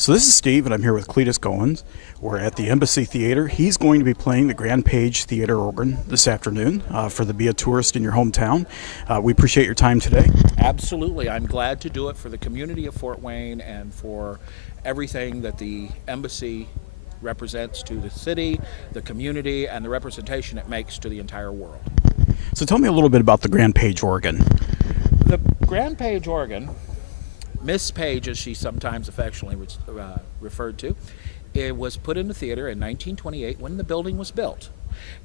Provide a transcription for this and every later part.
So this is Steve, and I'm here with Cletus Goens. We're at the Embassy Theater. He's going to be playing the Grande Page Theater Organ this afternoon for the Be a Tourist in Your Hometown. We appreciate your time today. Absolutely. I'm glad to do it for the community of Fort Wayne and for everything that the Embassy represents to the city, the community, and the representation it makes to the entire world. So tell me a little bit about the Grande Page Organ. The Grande Page Organ, Miss Page as she's sometimes affectionately referred to, it was put in the theater in 1928 when the building was built.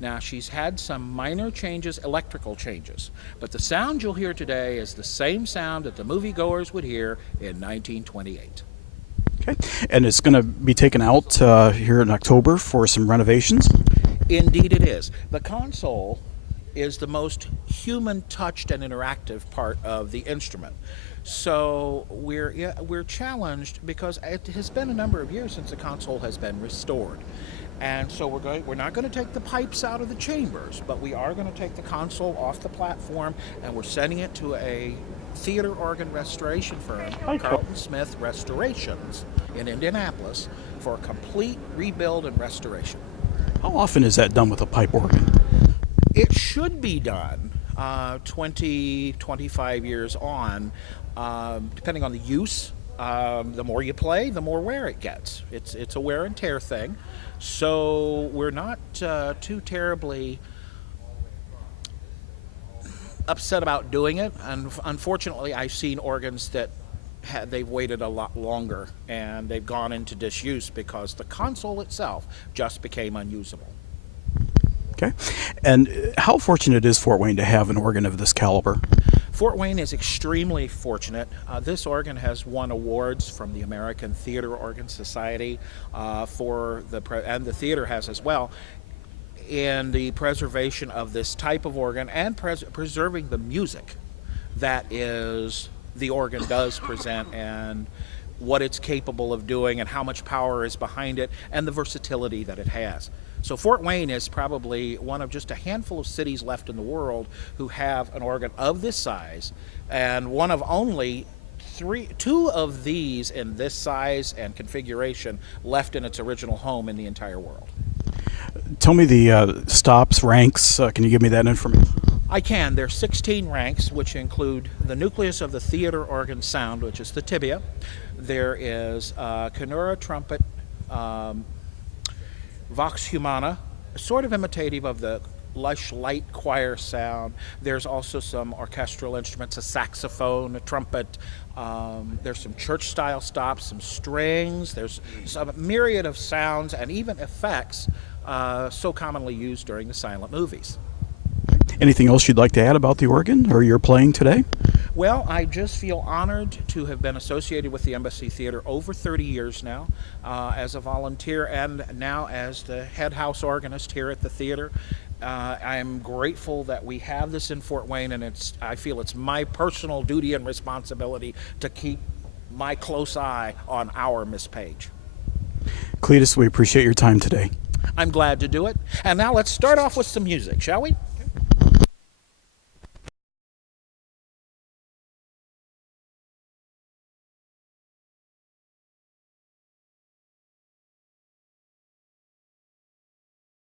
Now, she's had some minor changes, electrical changes, but the sound you'll hear today is the same sound that the moviegoers would hear in 1928. Okay, and it's going to be taken out here in October for some renovations? Indeed it is. The console is the most human-touched and interactive part of the instrument. So we're challenged because it has been a number of years since the console has been restored. And so we're not going to take the pipes out of the chambers, but we are going to take the console off the platform, and we're sending it to a theater organ restoration firm, Carlton Smith Restorations, in Indianapolis, for a complete rebuild and restoration. How often is that done with a pipe organ? It should be done 20, 25 years on, depending on the use. The more you play, the more wear it gets. It's a wear and tear thing. So we're not too terribly upset about doing it. And unfortunately, I've seen organs that they've waited a lot longer and they've gone into disuse because the console itself just became unusable. Okay, and how fortunate is Fort Wayne to have an organ of this caliber? Fort Wayne is extremely fortunate. This organ has won awards from the American Theater Organ Society and the theater has as well, in the preservation of this type of organ and preserving the music that the organ does present and what it's capable of doing and how much power is behind it and the versatility that it has. So Fort Wayne is probably one of just a handful of cities left in the world who have an organ of this size, and one of only two of these in this size and configuration left in its original home in the entire world. Tell me the stops, ranks. Can you give me that information? I can. There's 16 ranks, which include the nucleus of the theater organ sound, which is the tibia. There is canora, trumpet, vox humana, sort of imitative of the lush, light choir sound. There's also some orchestral instruments, a saxophone, a trumpet. There's some church-style stops, some strings. There's a myriad of sounds and even effects so commonly used during the silent movies. Anything else you'd like to add about the organ or your playing today? Well, I just feel honored to have been associated with the Embassy Theater over 30 years now as a volunteer and now as the head house organist here at the theater. I'm grateful that we have this in Fort Wayne, and I feel it's my personal duty and responsibility to keep my close eye on our Miss Page. Cletus, we appreciate your time today. I'm glad to do it. And now let's start off with some music, shall we?